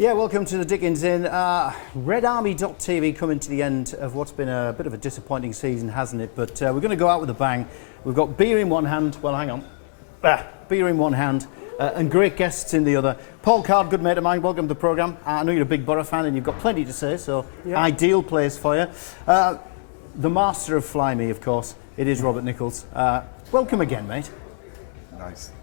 Yeah, welcome to the Dickens in. RedArmy.tv coming to the end of what's been a bit of a disappointing season, hasn't it? But we're going to go out with a bang. We've got beer in one hand. Well, hang on. Beer in one hand and great guests in the other. Paul Card, good mate of mine, welcome to the programme. I know you're a big Borough fan and you've got plenty to say, so ideal place for you. The master of Fly Me, of course, it is Robert Nichols. Welcome again, mate.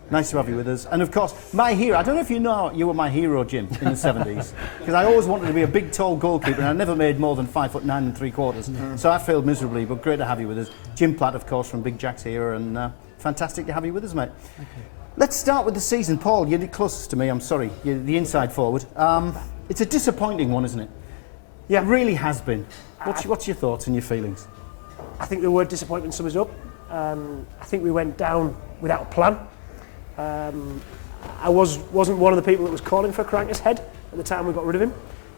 Nice to have you with us. And of course, my hero, I don't know if you know you were my hero, Jim, in the 70s. Because I always wanted to be a big, tall goalkeeper and I never made more than 5'9" and 3/4. So I failed miserably, but great to have you with us. Jim Platt, of course, from Big Jack's here, and fantastic to have you with us, mate. Okay. Let's start with the season. Paul, you're the closest to me, I'm sorry. You're the inside forward. It's a disappointing one, isn't it? Yeah. It really has been. What's your thoughts and your feelings? I think the word disappointment sums it up. I think we went down without a plan. I wasn't one of the people that was calling for Karanka's head at the time we got rid of him,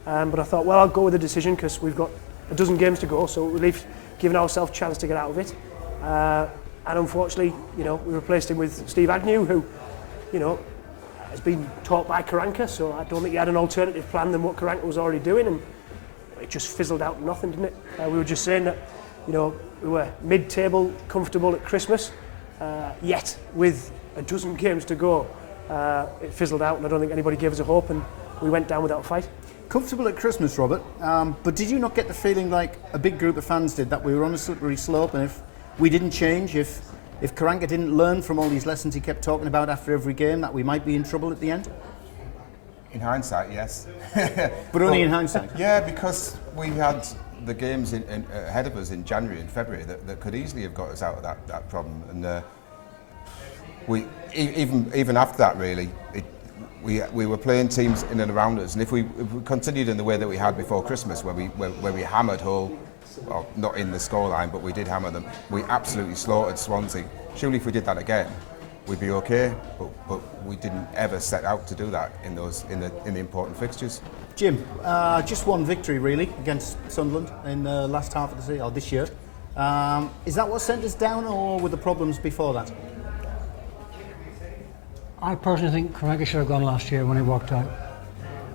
but I thought, well, I'll go with the decision because we've got a dozen games to go, so we'll leave giving ourselves a chance to get out of it. And unfortunately, we replaced him with Steve Agnew, who, has been taught by Karanka, so I don't think he had an alternative plan than what Karanka was already doing, and it just fizzled out nothing, didn't it? We were just saying that, we were mid-table, comfortable at Christmas, yet with a dozen games to go, it fizzled out, and I don't think anybody gave us a hope, and we went down without a fight. Comfortable at Christmas, Robert, but did you not get the feeling like a big group of fans did, that we were on a slippery slope, and if we didn't change, if Karanka didn't learn from all these lessons he kept talking about after every game, that we might be in trouble at the end? In hindsight, yes. But only in hindsight? Yeah, because we had the games ahead of us in January and February that could easily have got us out of that problem. And we even after that, really, we were playing teams in and around us. And if we continued in the way that we had before Christmas, where we hammered Hull, well, not in the scoreline, but we did hammer them. We absolutely slaughtered Swansea. Surely if we did that again, we'd be okay. But we didn't ever set out to do that in the important fixtures. Jim, just one victory really against Sunderland in the last half of the season, or this year. Is that what sent us down, or were the problems before that? I personally think Karanka should have gone last year when he walked out.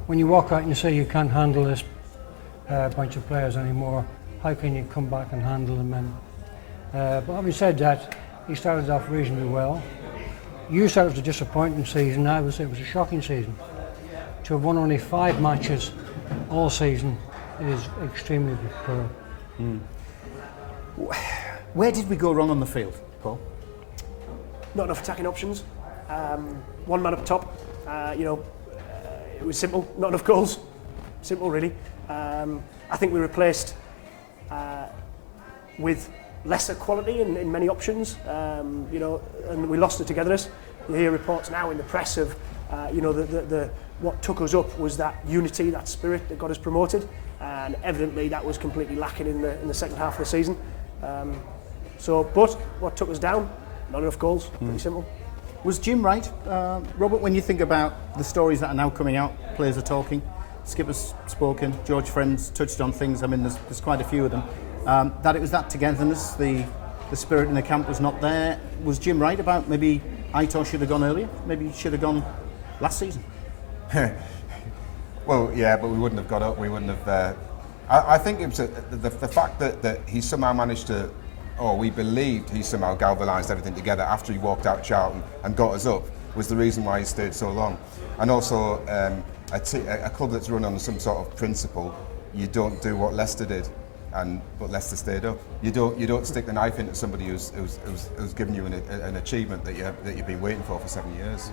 When you walk out and you say you can't handle this bunch of players anymore, how can you come back and handle them then? But having said that, he started off reasonably well. You said it was a disappointing season. I would say it was a shocking season. To have won only 5 matches all season is extremely poor. Where did we go wrong on the field, Paul? Not enough attacking options. One man up top. It was simple. Not enough goals. Simple, really. I think we replaced with lesser quality in many options. And we lost the togetherness. You hear reports now in the press of, what took us up was that unity, that spirit that got us promoted, and evidently that was completely lacking in the second half of the season. But what took us down? Not enough goals. Pretty simple. Was Jim right, Robert, when you think about the stories that are now coming out, players are talking, Skipper's spoken, George Friend's touched on things, I mean there's quite a few of them, that it was that togetherness, the spirit in the camp was not there. Was Jim right about maybe Aitor should have gone earlier? Maybe he should have gone last season? Well, yeah, but we wouldn't have got up, we wouldn't have... I think it was the fact that he somehow managed to, or we believed he somehow galvanised everything together after he walked out Charlton and got us up, was the reason why he stayed so long. And also, a club that's run on some sort of principle, you don't do what Leicester did, but Leicester stayed up. You don't stick the knife into somebody who's given you an achievement that you've been waiting for 7 years.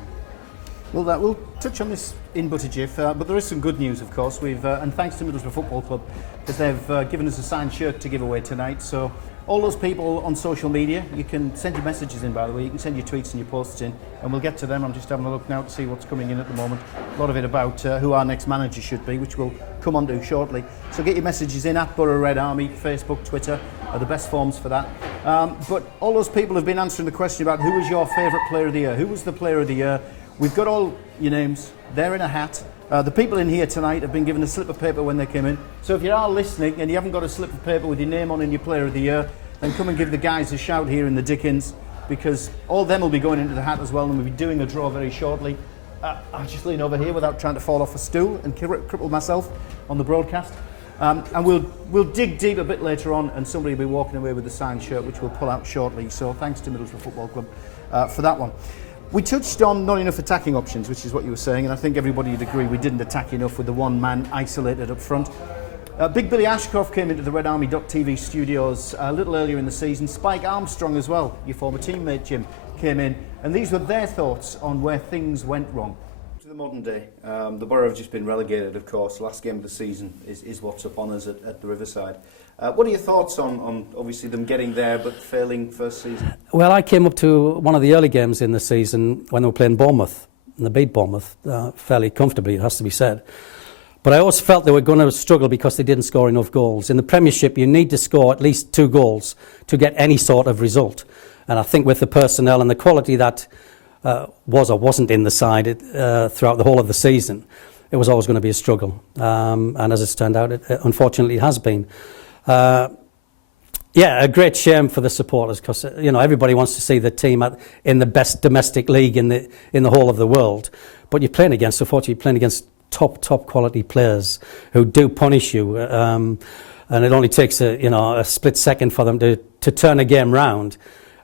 Well, we'll touch on this in but a jiff, but there is some good news, of course. And thanks to Middlesbrough Football Club, because they've given us a signed shirt to give away tonight. So all those people on social media, you can send your messages in, by the way. You can send your tweets and your posts in, and we'll get to them. I'm just having a look now to see what's coming in at the moment. A lot of it about who our next manager should be, which we'll come on to shortly. So get your messages in at Borough Red Army, Facebook, Twitter are the best forms for that. But all those people have been answering the question about who was your favourite player of the year. Who was the player of the year? We've got all your names. They're in a hat. The people in here tonight have been given a slip of paper when they came in. So if you are listening and you haven't got a slip of paper with your name on and your player of the year, then come and give the guys a shout here in the Dickens, because all them will be going into the hat as well, and we'll be doing a draw very shortly. I'll just lean over here without trying to fall off a stool and cripple myself on the broadcast. And we'll dig deep a bit later on, and somebody will be walking away with a signed shirt, which we'll pull out shortly. So thanks to Middlesbrough Football Club for that one. We touched on not enough attacking options, which is what you were saying, and I think everybody would agree we didn't attack enough with the one man isolated up front. Big Billy Ashcroft came into the RedArmy.tv studios a little earlier in the season. Spike Armstrong as well, your former teammate Jim, came in, and these were their thoughts on where things went wrong. To the modern day, the Borough have just been relegated, of course. Last game of the season is what's upon us at the Riverside. What are your thoughts on obviously them getting there but failing first season? Well, I came up to one of the early games in the season when they were playing Bournemouth, and they beat Bournemouth fairly comfortably, it has to be said. But I always felt they were going to struggle because they didn't score enough goals. In the Premiership, you need to score at least 2 goals to get any sort of result. And I think with the personnel and the quality that was or wasn't in the side throughout the whole of the season, it was always going to be a struggle. And as it's turned out, unfortunately, it has been. A great shame for the supporters because everybody wants to see the team in the best domestic league in the whole of the world. But you're playing against top quality players who do punish you, and it only takes a split second for them to turn a game round,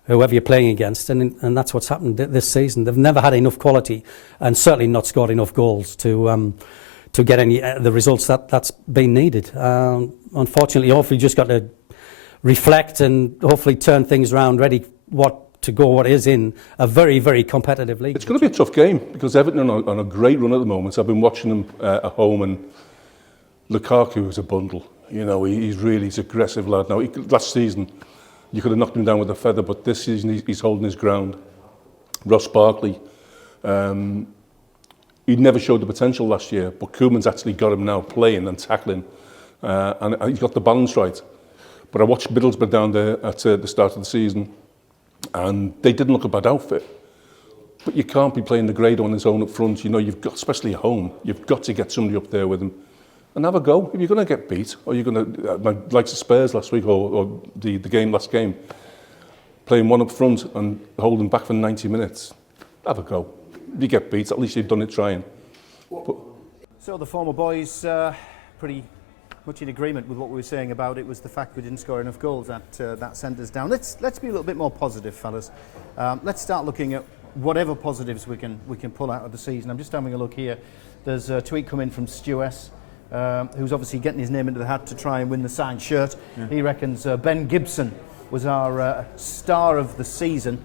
whoever you're playing against, and that's what's happened this season. They've never had enough quality, and certainly not scored enough goals to get any the results that's been needed. Unfortunately, hopefully, just got to reflect and hopefully turn things around, ready what is in a very, very competitive league. It's going to be a tough game because Everton are on a great run at the moment. I've been watching them at home, and Lukaku is a bundle. He's aggressive lad. Now, last season, you could have knocked him down with a feather, but this season he's holding his ground. Ross Barkley, he never showed the potential last year, but Koeman's actually got him now playing and tackling, and he's got the balance right. But I watched Middlesbrough down there at the start of the season, and they didn't look a bad outfit. But you can't be playing the grade on his own up front. You've got, especially at home, you've got to get somebody up there with him and have a go. If you're going to get beat, or you're going to, like the Spurs last week, or the last game, playing one up front and holding back for 90 minutes, have a go. If you get beat, at least you've done it trying. So the former boys pretty much in agreement with what we were saying about it was the fact we didn't score enough goals that sent us down. Let's be a little bit more positive, fellas. Let's start looking at whatever positives we can pull out of the season. I'm just having a look here. There's a tweet coming from Stu S, who's obviously getting his name into the hat to try and win the signed shirt. Yeah. He reckons Ben Gibson was our star of the season.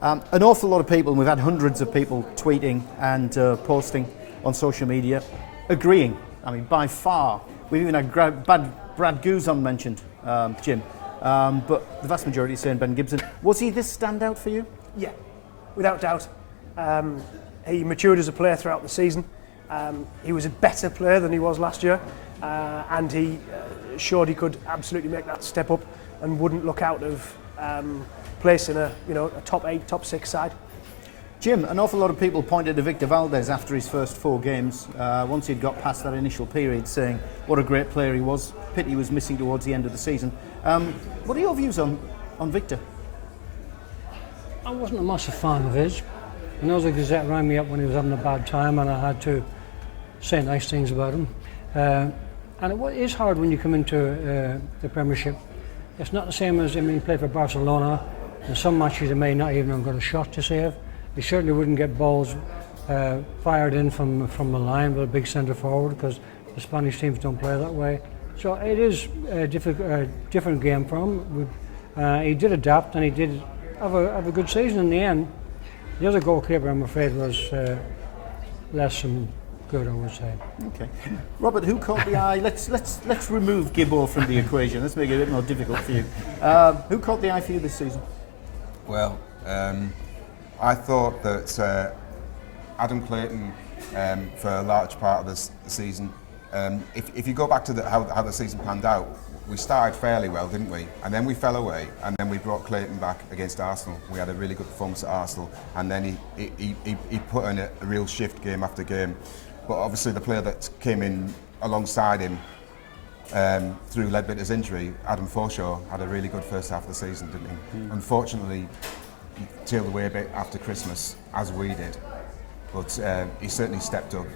An awful lot of people, and we've had hundreds of people tweeting and posting on social media, agreeing. I mean, by far. We've even had Brad Guzon mentioned, Jim, but the vast majority is saying Ben Gibson. Was he this standout for you? Yeah, without doubt. He matured as a player throughout the season. He was a better player than he was last year, and he showed he could absolutely make that step up and wouldn't look out of place in a top 8, top 6 side. Jim, an awful lot of people pointed to Victor Valdez after his first 4 games, once he'd got past that initial period, saying what a great player he was. Pity he was missing towards the end of the season. What are your views on Victor? I wasn't a massive fan of his. I know the Gazette rang me up when he was having a bad time, and I had to say nice things about him. And it is hard when you come into the Premiership. It's not the same as he played for Barcelona. In some matches he may not even have got a shot to save. He certainly wouldn't get balls fired in from the line with a big centre forward, because the Spanish teams don't play that way. So it is a different game for him. He did adapt, and he did have a good season in the end. The other goalkeeper, I'm afraid, was less than good, I would say. Okay, Robert, who caught the eye? Let's remove Gibbo from the equation. Let's make it a bit more difficult for you. Who caught the eye for you this season? Well, I thought that Adam Clayton, for a large part of the season, if you go back to how the season panned out, we started fairly well, didn't we? And then we fell away, and then we brought Clayton back against Arsenal. We had a really good performance at Arsenal, and then he put in a real shift game after game. But obviously the player that came in alongside him through Ledbetter's injury, Adam Forshaw, had a really good first half of the season, didn't he? Unfortunately, he tailed away a bit after Christmas, as we did. but he certainly stepped up.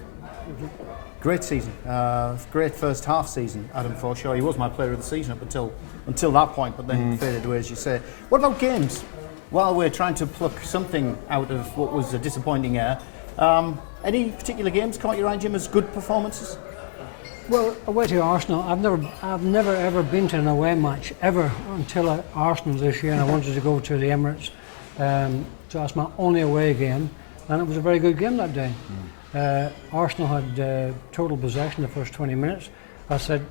Great season, great first half season, Adam Forshaw. He was my player of the season up until that point, but then faded away, as you say. What about games? While we're trying to pluck something out of what was a disappointing year, any particular games caught your eye, Jim, as good performances? Well, away to Arsenal, I've never ever been to an away match ever until Arsenal this year, and I wanted to go to the Emirates. So that's my only away game, and it was a very good game that day. Arsenal had total possession the first 20 minutes. I said,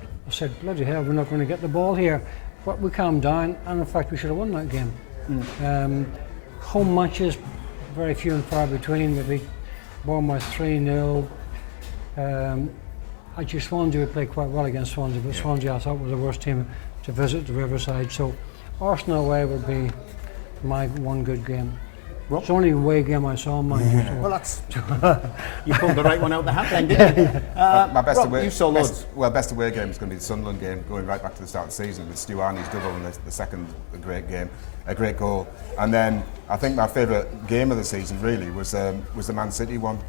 bloody hell, we're not going to get the ball here. But we calmed down, and in fact, we should have won that game. Home matches, very few and far between. We beat Bournemouth 3-0. Actually, Swansea, we played quite well against Swansea, but Swansea I thought was the worst team to visit the Riverside. So Arsenal away would be my one good game. Rob? It's the only away game I saw, mind. So. Well, that's you pulled the right one out the hat then, didn't you? My best Rob, away, you saw loads. best away game is going to be the Sunderland game, going right back to the start of the season with Stu Arney's double and the second a great game, a great goal. And then I think my favourite game of the season really was the Man City one,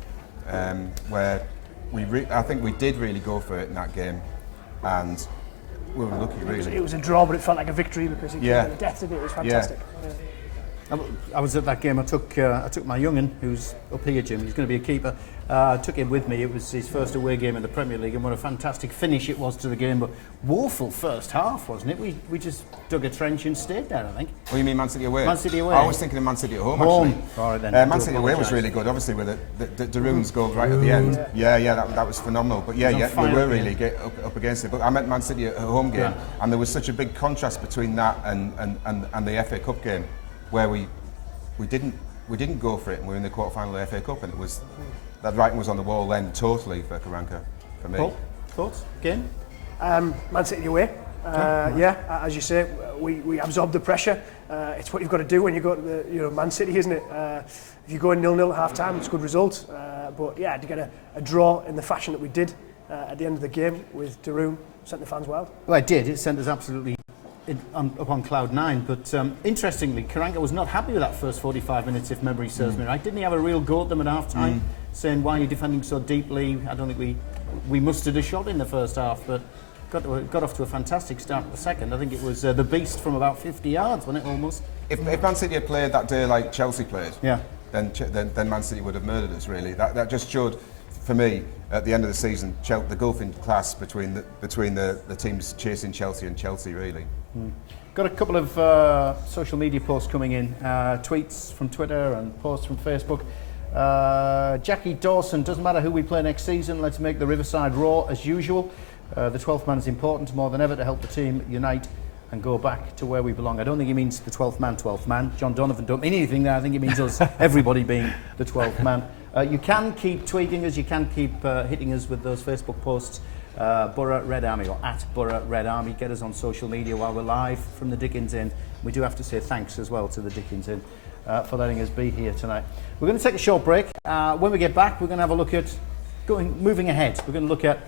where I think we did really go for it in that game, and we were lucky really. It was a draw, but it felt like a victory because it came to the death of it. It was fantastic. Yeah. I was at that game. I took my young'un, who's up here, Jim. He's going to be a keeper. I took him with me. It was his first away game in the Premier League, and what a fantastic finish it was to the game. But woeful first half, wasn't it? We just dug a trench and stayed there, I think. Oh, you mean Man City away? Man City away. I was thinking of Man City at home, actually. All right, then. Man City away was really good, obviously, with the Daroon's goal right at the end. Yeah, that was phenomenal. But we were really up against it. But I meant Man City at a home game, and there was such a big contrast between that and the FA Cup game, where we didn't go for it, and we were in the quarter-final of the FA Cup, and it was that writing was on the wall then totally for Karanka, for me. Paul, thoughts? Game? Man City away. As you say, we absorb the pressure. It's what you've got to do when you go to the Man City, isn't it? If you go in 0-0 at half time, it's a good result. But to get a draw in the fashion that we did at the end of the game with Daroon sent the fans wild. Well, it did. It sent us absolutely up on cloud nine. But interestingly, Karanka was not happy with that first 45 minutes, if memory serves me right. Didn't he have a real go at them at half time, saying, why are you defending so deeply? I don't think we mustered a shot in the first half, but got off to a fantastic start in the second. I think it was the beast from about 50 yards, wasn't it, almost? If Man City had played that day like Chelsea played, yeah, then Man City would have murdered us, really. That just showed, for me, at the end of the season, the gulf in class between the teams chasing Chelsea and Chelsea, really. Got a couple of social media posts coming in, tweets from Twitter and posts from Facebook. Jackie Dawson, doesn't matter who we play next season, let's make the Riverside raw as usual. The 12th man is important more than ever to help the team unite and go back to where we belong. I don't think he means the 12th man. John Donovan don't mean anything there. I think he means us, everybody being the 12th man. You can keep tweeting us, you can keep hitting us with those Facebook posts. Borough Red Army, or at Borough Red Army. Get us on social media while we're live from the Dickens Inn. We do have to say thanks as well to the Dickens Inn for letting us be here tonight. We're going to take a short break. When we get back, we're going to have a look at moving ahead. We're going to look at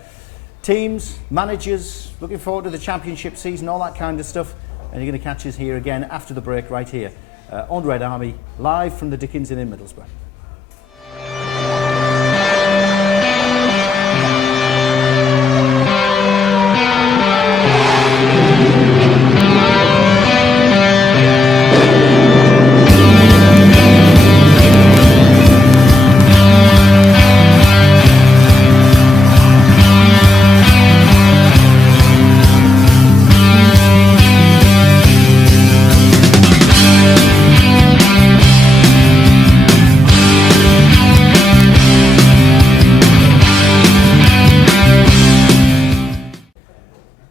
teams, managers, looking forward to the championship season, all that kind of stuff. And you're going to catch us here again after the break right here on Red Army, live from the Dickens Inn in Middlesbrough.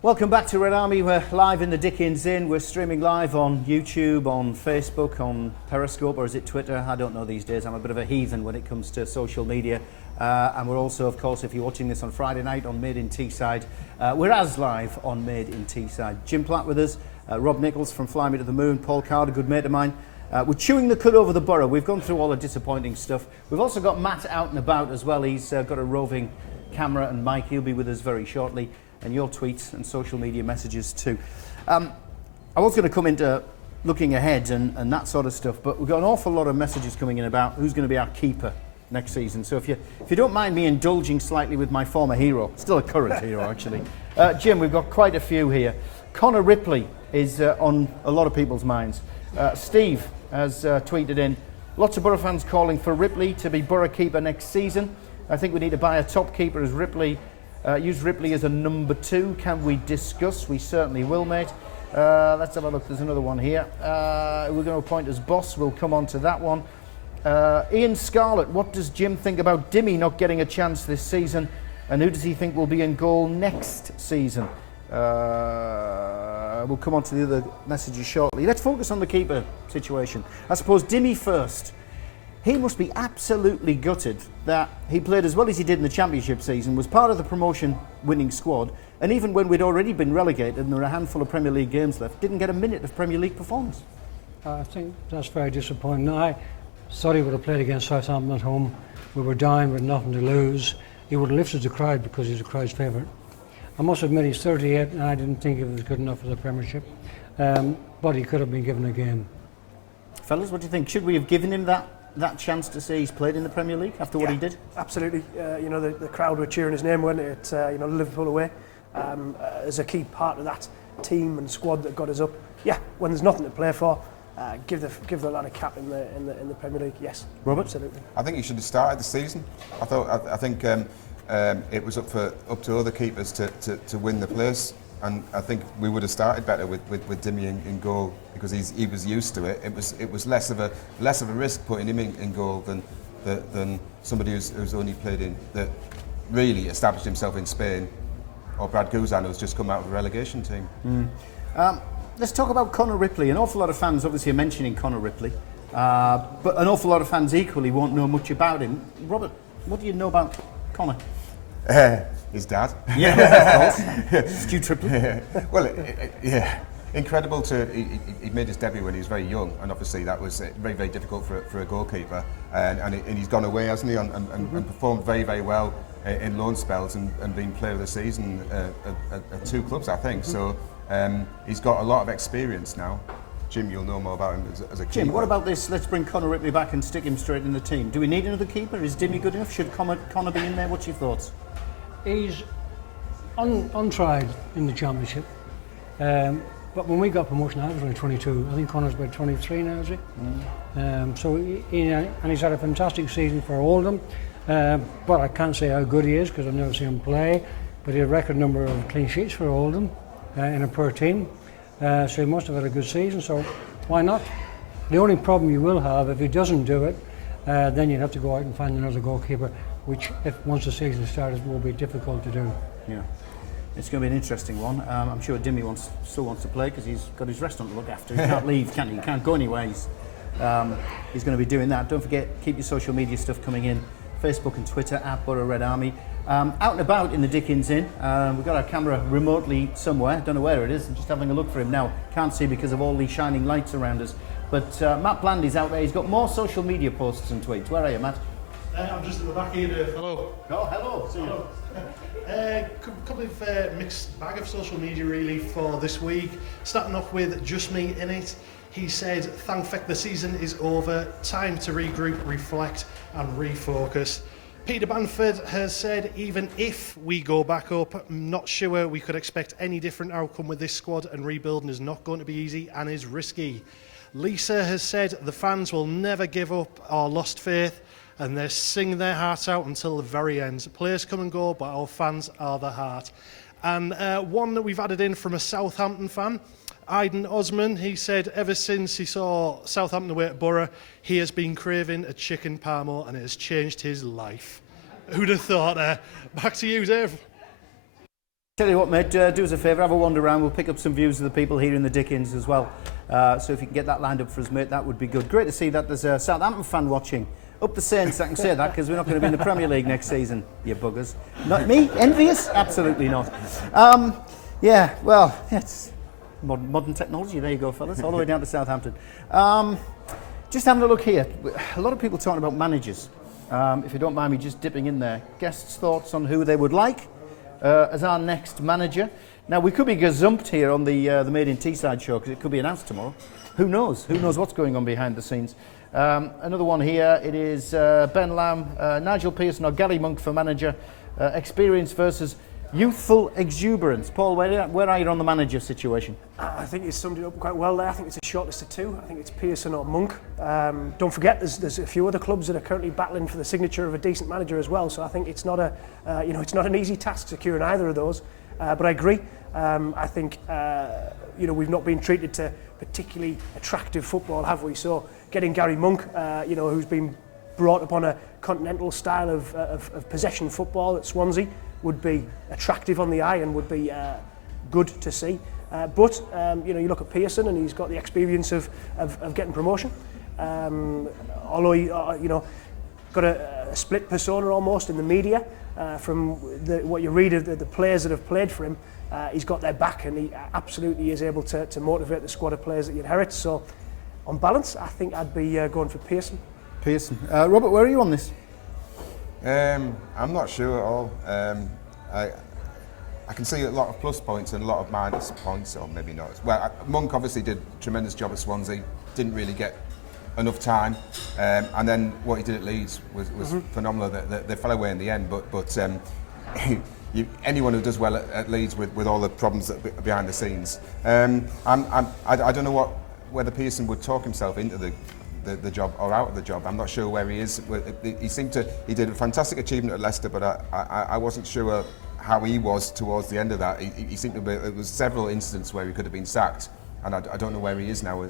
Welcome back to Red Army. We're live in the Dickens Inn. We're streaming live on YouTube, on Facebook, on Periscope, or is it Twitter? I don't know these days. I'm a bit of a heathen when it comes to social media. And we're also, of course, if you're watching this on Friday night on Made in Teesside, we're as live on Made in Teesside. Jim Platt with us, Rob Nichols from Fly Me to the Moon, Paul Card, a good mate of mine. We're chewing the cud over the borough. We've gone through all the disappointing stuff. We've also got Matt out and about as well. He's got a roving camera and mic. He'll be with us very shortly. And your tweets and social media messages too. I was going to come into looking ahead and that sort of stuff, but we've got an awful lot of messages coming in about who's going to be our keeper next season. So if you don't mind me indulging slightly with my former hero, still a current hero actually, Jim, we've got quite a few here. Connor Ripley is on a lot of people's minds. Steve has tweeted in, lots of Borough fans calling for Ripley to be Borough keeper next season. I think we need to buy a top keeper as Ripley, use Ripley as a number 2. Can we discuss? We certainly will, mate. Let's have a look. There's another one here. We're going to appoint as boss. We'll come on to that one. Ian Scarlett, what does Jim think about Dimmy not getting a chance this season? And who does he think will be in goal next season? We'll come on to the other messages shortly. Let's focus on the keeper situation. I suppose Dimmy first. He must be absolutely gutted that he played as well as he did in the Championship season, was part of the promotion winning squad, and even when we'd already been relegated and there were a handful of Premier League games left, didn't get a minute of Premier League performance. I think that's very disappointing. I thought he would have played against Southampton at home. We were down with nothing to lose. He would have lifted the crowd because he's the crowd's favourite. I must admit he's 38 and I didn't think he was good enough for the Premiership, but he could have been given a game. Fellas, what do you think? Should we have given him that chance to say he's played in the Premier League after what he did? Absolutely. You know, the crowd were cheering his name, weren't it? You know, Liverpool away. As a key part of that team and squad that got us up. Yeah, when there's nothing to play for, give the lad a cap in the Premier League. Yes, Robert, absolutely. I think he should have started the season. I think it was up to other keepers to win the place, and I think we would have started better with Dimmy in goal because he was used to it. It was less of a risk putting him in goal than somebody who's only played in that really established himself in Spain, or Brad Guzan, who's just come out of a relegation team. Let's talk about Connor Ripley. An awful lot of fans obviously are mentioning Connor Ripley, but an awful lot of fans equally won't know much about him. Robert, what do you know about Connor? His dad. Yeah, of course. Stu Tripley. Well, yeah. Incredible he made his debut when he was very young, and obviously that was very, very difficult for a goalkeeper. And he's gone away, hasn't he, and performed very, very well in loan spells and been player of the season at 2 clubs, I think. So he's got a lot of experience now. Jim, you'll know more about him as a keeper. Jim, what about this? Let's bring Connor Ripley back and stick him straight in the team. Do we need another keeper? Is Dimmy good enough? Should Connor be in there? What's your thoughts? He's untried in the Championship. But when we got promotion, I was only 22. I think Connor's about 23 now, is he? So and he's had a fantastic season for Oldham. But I can't say how good he is because I've never seen him play. But he had a record number of clean sheets for Oldham in a per team. So he must have had a good season. So why not? The only problem you will have if he doesn't do it, then you'd have to go out and find another goalkeeper, which, once the season starts, will be difficult to do. Yeah. It's going to be an interesting one. I'm sure Dimmy still wants to play because he's got his restaurant to look after. He can't leave, can he? He can't go anywhere. He's going to be doing that. Don't forget, keep your social media stuff coming in. Facebook and Twitter, @Borough RedArmy. Out and about in the Dickens Inn. We've got our camera remotely somewhere. Don't know where it is. I'm just having a look for him now. Can't see because of all these shining lights around us. But Matt Blandy's out there. He's got more social media posts and tweets. Where are you, Matt? I'm just at the back here. Hello. Oh, hello. Hello. Couple of mixed bag of social media really for this week. Starting off with Just Me In It. He said, "Thank feck the season is over. Time to regroup, reflect and refocus." Peter Banford has said, "Even if we go back up, I'm not sure we could expect any different outcome with this squad, and rebuilding is not going to be easy and is risky." Lisa has said, "The fans will never give up or lost faith, and they sing their hearts out until the very end. Players come and go, but our fans are the heart." And one that we've added in from a Southampton fan, Aidan Osman, he said, "Ever since he saw Southampton away at Borough, he has been craving a chicken parmo and it has changed his life." Who'd have thought? Back to you, Dave. Tell you what, mate, do us a favour, have a wander around. We'll pick up some views of the people here in the Dickens as well. So if you can get that lined up for us, mate, that would be good. Great to see that there's a Southampton fan watching. Up the Saints, I can say that, because we're not going to be in the Premier League next season, you buggers. Not me? Envious? Absolutely not. Yeah, well, it's modern technology. There you go, fellas, all the way down to Southampton. Just having a look here. A lot of people talking about managers. If you don't mind me just dipping in there. Guests' thoughts on who they would like as our next manager. Now, we could be gazumped here on the Made in Teesside show because it could be announced tomorrow. Who knows? Who knows what's going on behind the scenes? Another one here, it is Ben Lamb, Nigel Pearson or Gary Monk for manager. Experience versus youthful exuberance. Paul, where are you on the manager situation? I think he's summed it up quite well there. I think it's a short list of two. I think it's Pearson or Monk. Don't forget, there's a few other clubs that are currently battling for the signature of a decent manager as well. So I think it's not it's not an easy task securing either of those. But I agree. I think we've not been treated to particularly attractive football, have we? So getting Gary Monk, who's been brought up on a continental style of possession football at Swansea, would be attractive on the eye and would be good to see. But you look at Pearson and he's got the experience of getting promotion. Although he got a split persona almost in the media from what you read of the players that have played for him. He's got their back and he absolutely is able to motivate the squad of players that he inherits. So on balance, I think I'd be going for Pearson. Pearson. Robert, where are you on this? I'm not sure at all. I can see a lot of plus points and a lot of minus points, or maybe not. Well, Monk obviously did a tremendous job at Swansea, didn't really get enough time, and then what he did at Leeds was phenomenal. They fell away in the end, but anyone who does well at Leeds with all the problems that are behind the scenes, I don't know whether Pearson would talk himself into the job or out of the job. I'm not sure where he is. He did a fantastic achievement at Leicester, but I wasn't sure how he was towards the end of that. He seemed to be, there was several incidents where he could have been sacked, and I don't know where he is now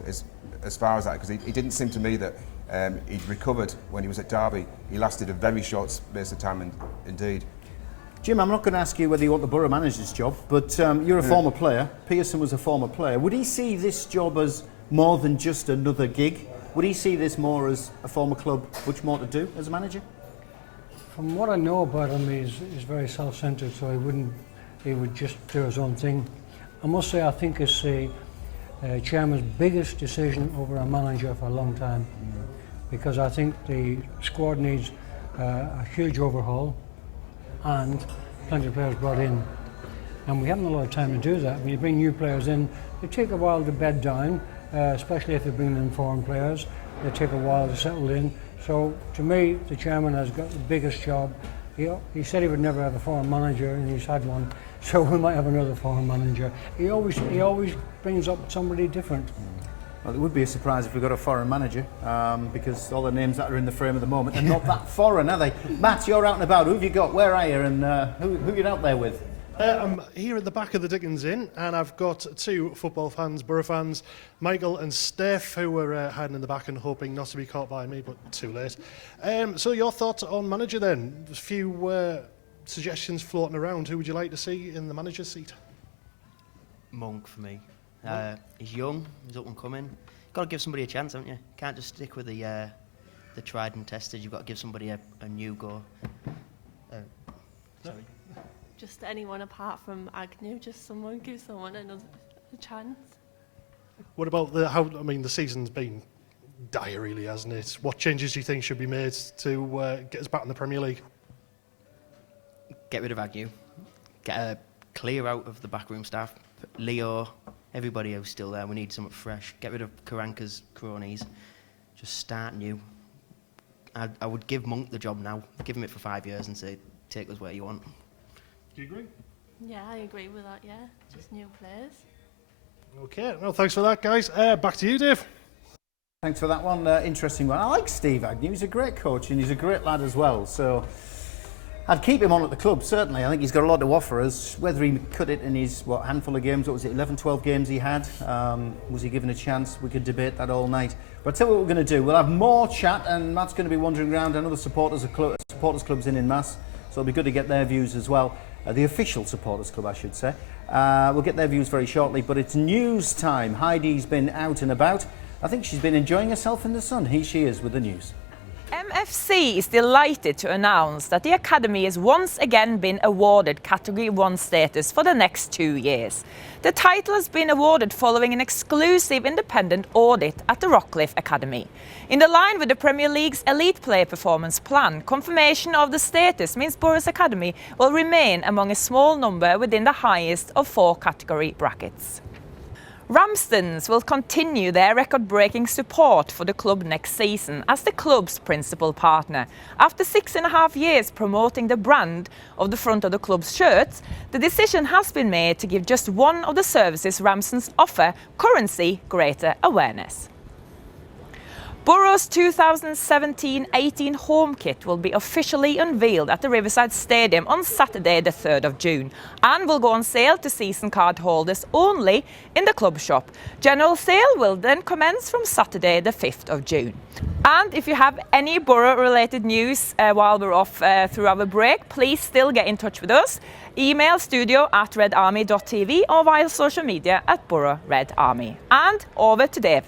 as far as that, because he didn't seem to me that he'd recovered when he was at Derby. He lasted a very short space of time indeed. Jim, I'm not going to ask you whether you want the borough manager's job, but you're a former player. Pearson was a former player. Would he see this job as more than just another gig? Would he see this more as a former club, much more to do as a manager? From what I know about him, he's very self-centred, so he would just do his own thing. I must say, I think it's the chairman's biggest decision over a manager for a long time, because I think the squad needs a huge overhaul and plenty of players brought in. And we haven't a lot of time to do that. When you bring new players in, they take a while to bed down, especially if they're bringing in foreign players. They take a while to settle in. So to me, the chairman has got the biggest job. He said he would never have a foreign manager, and he's had one. So we might have another foreign manager. He always brings up somebody different. Well, it would be a surprise if we got a foreign manager, because all the names that are in the frame at the moment are not that foreign, are they? Matt, you're out and about. Who have you got? Where are you? And who are you out there with? I'm here at the back of the Dickens Inn, and I've got two football fans, Borough fans, Michael and Steph, who were hiding in the back and hoping not to be caught by me, but too late. So your thoughts on manager then? A few suggestions floating around. Who would you like to see in the manager's seat? Monk for me. He's young, he's up and coming. Got to give somebody a chance, haven't you? Can't just stick with the tried and tested. You've got to give somebody a new go. Sorry. Just anyone apart from Agnew, just give someone another chance. What about the season's been dire really, hasn't it? What changes do you think should be made to get us back in the Premier League? Get rid of Agnew. Get clear out of the backroom staff. Leo, everybody who's still there. We need something fresh. Get rid of Karanka's cronies. Just start new. I would give Monk the job now. Give him it for 5 years and say, take us where you want. Do you agree? Yeah, I agree with that, yeah. Just new players. Okay, well, thanks for that, guys. Back to you, Dave. Thanks for that one. Interesting one. I like Steve Agnew. He's a great coach and he's a great lad as well. So I'd keep him on at the club, certainly. I think he's got a lot to offer us. Whether he cut it in his, handful of games, what was it, 11, 12 games he had? Was he given a chance? We could debate that all night. But I'll tell you what we're going to do. We'll have more chat, and Matt's going to be wandering around and other supporters clubs in mass. So it'll be good to get their views as well. The official supporters club, I should say. We'll get their views very shortly, but it's news time. Heidi's been out and about. I think she's been enjoying herself in the sun. Here she is with the news. MFC is delighted to announce that the Academy has once again been awarded Category 1 status for the next 2 years. The title has been awarded following an exclusive independent audit at the Rockcliffe Academy. In the line with the Premier League's Elite Player Performance Plan, confirmation of the status means Borough's Academy will remain among a small number within the highest of 4 category brackets. Ramsdens will continue their record-breaking support for the club next season as the club's principal partner. After 6.5 years promoting the brand of the front of the club's shirts, the decision has been made to give just one of the services Ramsdens offer currency greater awareness. Borough's 2017-18 home kit will be officially unveiled at the Riverside Stadium on Saturday the 3rd of June and will go on sale to season card holders only in the club shop. General sale will then commence from Saturday the 5th of June. And if you have any Borough-related news while we're off through our break, please still get in touch with us. Email studio@redarmy.tv or via social media @Borough Red Army. And over to Dave.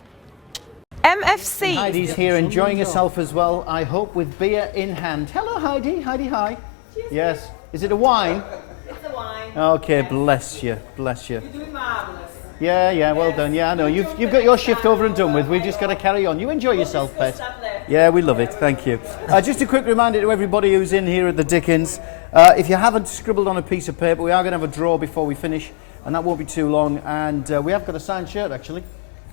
MFC. Heidi's here enjoying herself as well, I hope, with beer in hand. Hello, Heidi. Heidi, hi. Cheers. Yes. Is it a wine? It's a wine. Okay, bless you, bless you. You're doing marvellous. Yeah, well done. Yeah, I know. You've got your shift over and done with. We've just got to carry on. You enjoy yourself, Pet. Yeah, we love it. Thank you. Just a quick reminder to everybody who's in here at the Dickens. If you haven't scribbled on a piece of paper, we are going to have a draw before we finish, and that won't be too long. And we have got a signed shirt, actually.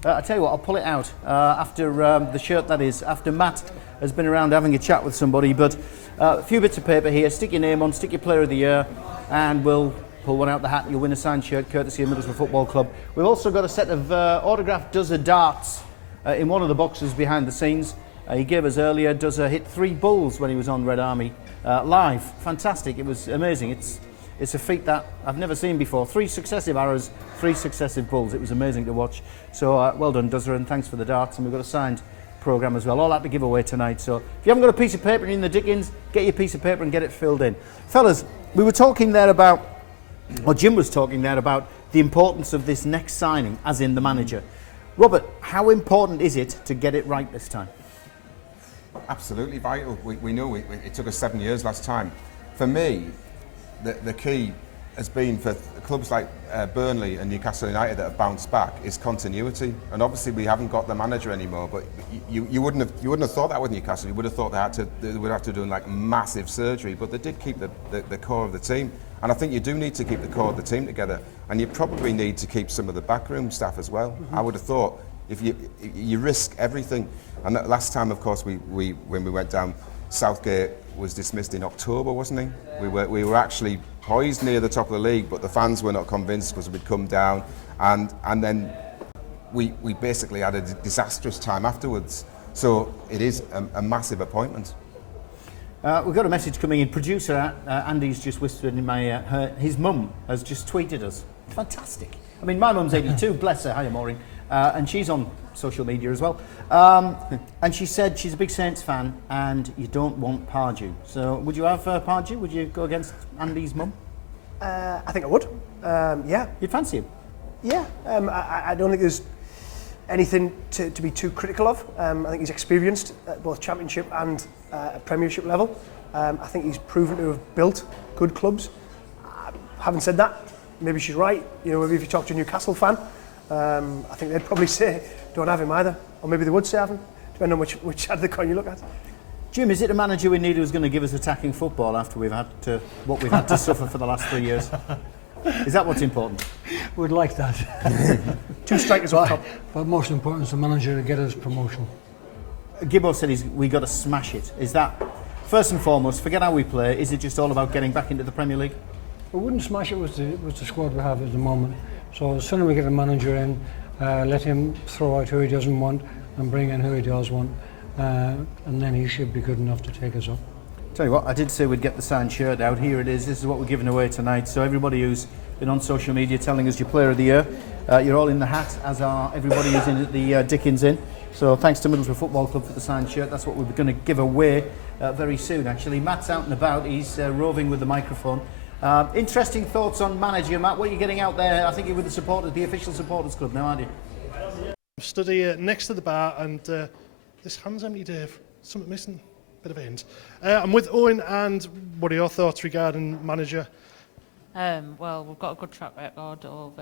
I tell you what, I'll pull it out after the shirt, that is, after Matt has been around having a chat with somebody. But a few bits of paper here, stick your name on, stick your player of the year, and we'll pull one out the hat and you'll win a signed shirt courtesy of Middlesbrough Football Club. We've also got a set of autographed Duzza darts in one of the boxes behind the scenes. He gave us earlier. Duzza hit 3 bulls when he was on Red Army live. Fantastic, it was amazing. It's a feat that I've never seen before. 3 successive arrows, 3 successive bulls. It was amazing to watch. So well done, Duzza, and thanks for the darts. And we've got a signed programme as well. All that to give away tonight. So if you haven't got a piece of paper in the Dickens, get your piece of paper and get it filled in. Fellas, we were talking there about, or Jim was talking there about the importance of this next signing, as in the manager. Robert, how important is it to get it right this time? Absolutely vital. We know it took us 7 years last time. For me, the key has been for clubs like Burnley and Newcastle United that have bounced back is continuity. And obviously we haven't got the manager anymore. But you wouldn't have thought that with Newcastle. You would have thought they would have to do like massive surgery. But they did keep the core of the team. And I think you do need to keep the core of the team together. And you probably need to keep some of the backroom staff as well. I would have thought if you risk everything. And that last time, of course, when we went down, Southgate was dismissed in October, wasn't he? We were actually poised near the top of the league, but the fans were not convinced because we'd come down, and then we basically had a disastrous time afterwards. So it is a massive appointment. We've got a message coming in. Producer Andy's just whispered in my ear. His mum has just tweeted us. Fantastic. I mean, my mum's 82, bless her. Hiya, Maureen. And she's on social media as well. And she said she's a big Saints fan and you don't want Pardew. So would you have Pardew? Would you go against Andy's mum? I think I would. Yeah. You'd fancy him? Yeah. I don't think there's anything to be too critical of. I think he's experienced at both Championship and Premiership level. I think he's proven to have built good clubs. Having said that, maybe she's right. You know, maybe if you talk to a Newcastle fan, I think they'd probably say don't have him either, or maybe they would say have him, depending on which side of the coin you look at. Jim, is it a manager we need who's going to give us attacking football after we've had to suffer for the last 3 years? Is that what's important? We'd like that. 2 strikers on top. But most important is the manager to get us promotion. Gibbo said we got to smash it. Is that, first and foremost, forget how we play, is it just all about getting back into the Premier League? We wouldn't smash it with the squad we have at the moment. So the sooner we get a manager in, let him throw out who he doesn't want and bring in who he does want, and then he should be good enough to take us up. Tell you what, I did say we'd get the signed shirt out. Here it is. This is what we're giving away tonight. So everybody who's been on social media telling us your player of the year, you're all in the hat, as are everybody who's in the Dickens in. So thanks to Middlesbrough Football Club for the signed shirt. That's what we're going to give away very soon, actually. Matt's out and about. He's roving with the microphone. Interesting thoughts on manager, Matt. What are you getting out there? I think you're with the supporters, the official supporters club now, aren't you? I'm stood here next to the bar and this hand's empty, Dave. Something missing. Bit of a hint. I'm with Owen, and what are your thoughts regarding manager? Well, we've got a good track record of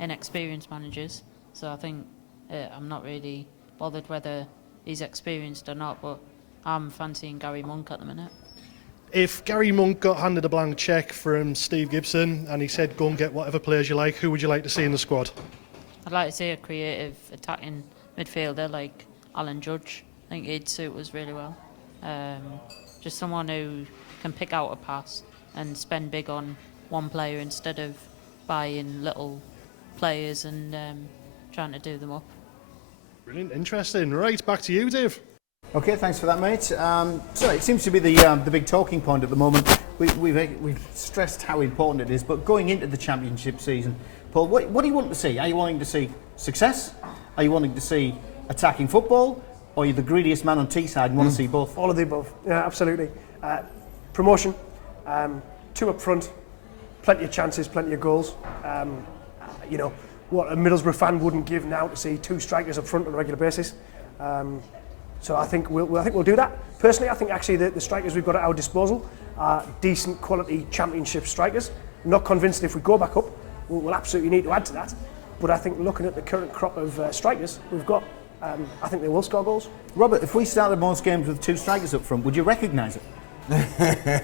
inexperienced managers, so I think I'm not really bothered whether he's experienced or not, but I'm fancying Gary Monk at the minute. If Gary Monk got handed a blank cheque from Steve Gibson and he said go and get whatever players you like, who would you like to see in the squad? I'd like to see a creative attacking midfielder like Alan Judge. I think he'd suit us really well. Just someone who can pick out a pass and spend big on one player instead of buying little players and trying to do them up. Brilliant, interesting. Right, back to you, Dave. Okay, thanks for that, mate. So it seems to be the big talking point at the moment. We've stressed how important it is, but going into the championship season, Paul, what do you want to see? Are you wanting to see success? Are you wanting to see attacking football? Or are you the greediest man on Teesside and want to see both? All of the above. Yeah, absolutely. Promotion, 2 up front, plenty of chances, plenty of goals. You know, what a Middlesbrough fan wouldn't give now to see 2 strikers up front on a regular basis. So I think we'll do that. Personally, I think actually the strikers we've got at our disposal are decent quality championship strikers. I'm not convinced if we go back up, we'll absolutely need to add to that. But I think looking at the current crop of strikers we've got, I think they will score goals. Robert, if we started most games with 2 strikers up front, would you recognise it?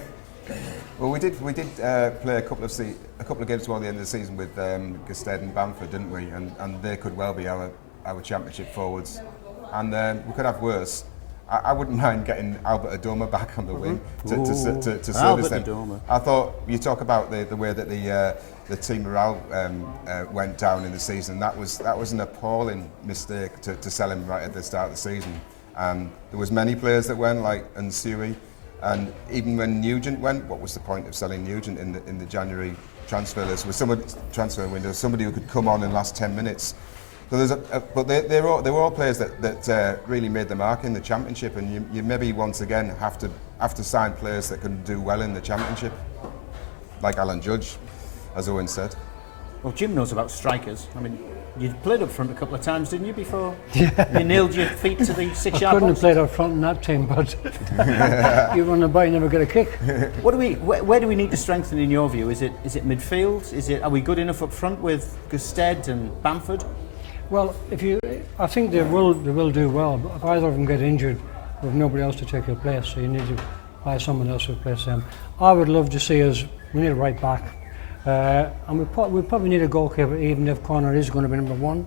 Well, we did play a couple of games toward the end of the season with Gusted and Bamford, didn't we? And they could well be our championship forwards. And we could have worse. I wouldn't mind getting Albert Adoma back on the wing to service them. I thought you talk about the way that the team morale went down in the season. That was an appalling mistake to sell him right at the start of the season. There was many players that went, like Nsui, and even when Nugent went, what was the point of selling Nugent in the January transfer list? Was transfer window somebody who could come on in the last 10 minutes? So but they were all players that really made the mark in the championship, and you maybe once again have to sign players that can do well in the championship, like Alan Judge, as Owen said. Well, Jim knows about strikers. I mean, you played up front a couple of times, didn't you, before you nailed your feet to the 6-yard I couldn't have post? played up front in that team, but you run the ball, you never get a kick. Where do we need to strengthen in your view? Is it midfield? Are we good enough up front with Gusted and Bamford? Well, I think they will do well. But if either of them get injured, we've nobody else to take your place, so you need to buy someone else to replace them. I would love to see us. We need a right back, and we probably need a goalkeeper, even if Connor is going to be number 1.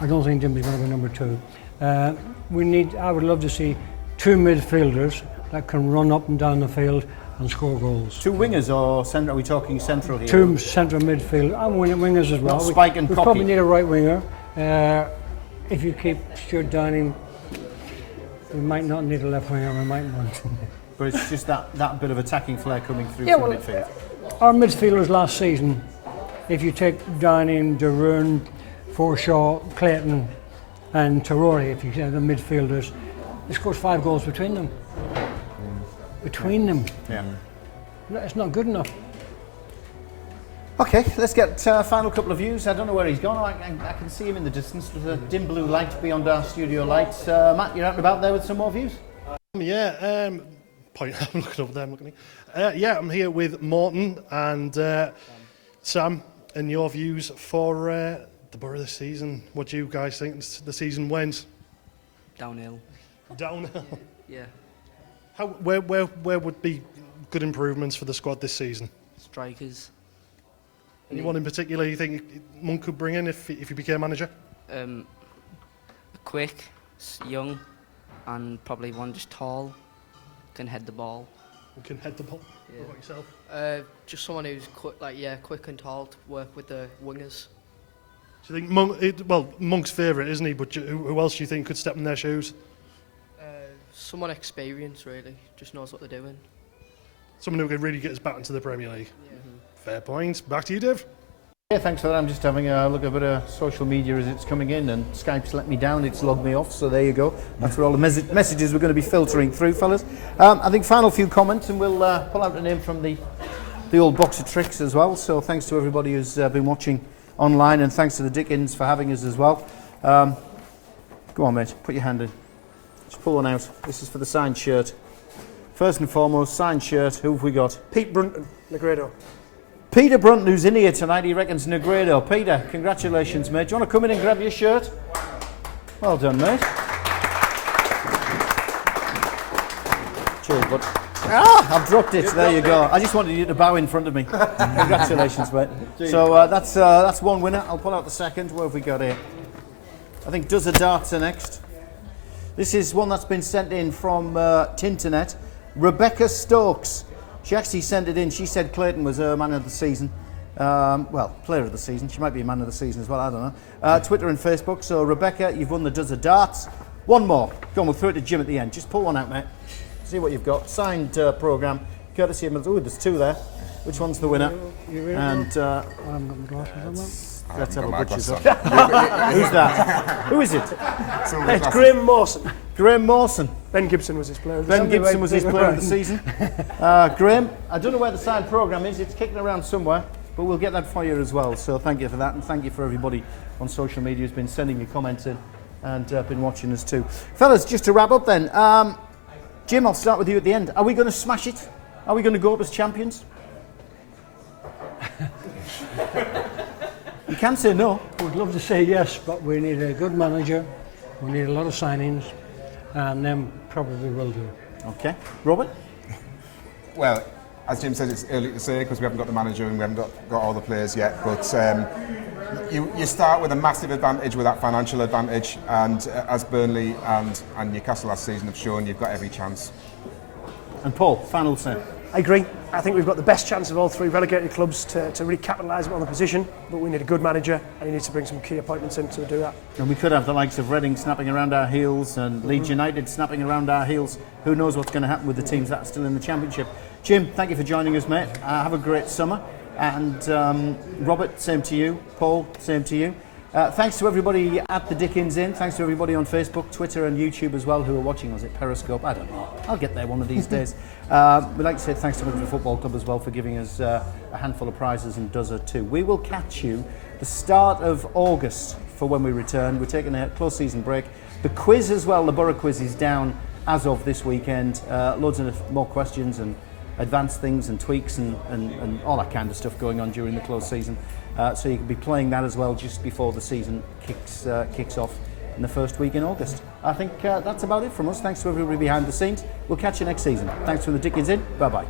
I don't think Jimmy's going to be number 2. I would love to see 2 midfielders that can run up and down the field and score goals. 2 wingers or centre? Are we talking central here? 2 central midfield and wingers as well. Not Spike and we Poppy. Probably need a right winger. If you keep Stuart Downing, we might not need a left winger, we might not. But it's just that bit of attacking flair coming through from midfield. Our midfielders last season, if you take Downing, De Roon, Forshaw, Clayton and Tarori, if you take the midfielders, they scored 5 goals between them. Between them. Yeah. It's not good enough. Okay, let's get final couple of views. I don't know where he's gone. I can see him in the distance. There's a dim blue light beyond our studio lights. Matt, you're out and about there with some more views? I'm looking over there, I'm looking at you. I'm here with Morton and Sam, and your views for the Borough this season. What do you guys think the season went? Downhill. Downhill? Yeah. Where would be good improvements for the squad this season? Strikers. Anyone in particular you think Monk could bring in if he became manager? Quick, young, and probably one just tall, can head the ball. Who can head the ball? Yeah. What about yourself? Just someone who's quick and tall to work with the wingers. Do you think Monk's favourite, isn't he? But who else do you think could step in their shoes? Someone experienced, really, just knows what they're doing. Someone who can really get us back into the Premier League. Yeah. Fair points. Back to you, Dave. Yeah, thanks for that. I'm just having a look at a bit of social media as it's coming in, and Skype's let me down. It's logged me off, so there you go. That's where all the messages we're going to be filtering through, fellas. I think final few comments, and we'll pull out a name from the old box of tricks as well. So thanks to everybody who's been watching online, and thanks to the Dickens for having us as well. Go on, mate. Put your hand in. Just pull one out. This is for the signed shirt. First and foremost, signed shirt. Who have we got? Pete Brunton, Negredo. Peter Brunton, who's in here tonight, he reckons Negredo. Peter, congratulations, mate. Do you want to come in and grab your shirt? Well done, mate. Cheers, bud. I've dropped it. There you go. I just wanted you to bow in front of me. Congratulations, mate. So that's one winner. I'll pull out the second. What have we got here? I think Does a Darts are next. This is one that's been sent in from Tinternet. Rebecca Stokes. She actually sent it in. She said Clayton was her man of the season. Well, player of the season. She might be a man of the season as well. I don't know. Twitter and Facebook. So Rebecca, you've won the Does a Darts. One more. Go on, we'll throw it to Jim at the end. Just pull one out, mate. See what you've got. Signed programme, courtesy of Middlesbrough. Oh, there's two there. Which one's the winner? And let's have a butcher's up. Who's that? Who is it? It's Graham Mawson. Graham Mawson. Ben Gibson was his player of the Ben season. Gibson was his player of the season. Graham, I don't know where the signed programme is. It's kicking around somewhere, but we'll get that for you as well. So thank you for that, and thank you for everybody on social media who's been sending me comments in and been watching us too. Fellas, just to wrap up then, Jim, I'll start with you at the end. Are we going to smash it? Are we going to go up as champions? You can say no. We'd love to say yes, but we need a good manager, we need a lot of signings, and then probably will do. Okay. Robert? Well, as Jim said, it's early to say because we haven't got the manager and we haven't got all the players yet, but you start with a massive advantage with that financial advantage, and as Burnley and Newcastle last season have shown, you've got every chance. And Paul, final say. I agree. I think we've got the best chance of all three relegated clubs to really capitalise on the position, but we need a good manager and he needs to bring some key appointments in to do that. And we could have the likes of Reading snapping around our heels and Leeds United snapping around our heels. Who knows what's going to happen with the teams that are still in the Championship. Jim, thank you for joining us, mate. Have a great summer. And Robert, same to you. Paul, same to you. Thanks to everybody at the Dickens Inn. Thanks to everybody on Facebook, Twitter and YouTube as well who are watching us at Periscope. I don't know. I'll get there one of these days. We'd like to say thanks to Middlesbrough Football Club as well for giving us a handful of prizes and does it too. We will catch you the start of August for when we return. We're taking a close season break. The quiz as well, the Borough quiz is down as of this weekend. Loads of more questions and advanced things and tweaks and all that kind of stuff going on during the close season. So you can be playing that as well just before the season kicks off in the first week in August. I think that's about it from us. Thanks to everybody behind the scenes. We'll catch you next season. Thanks from the Dickens Inn. Bye-bye.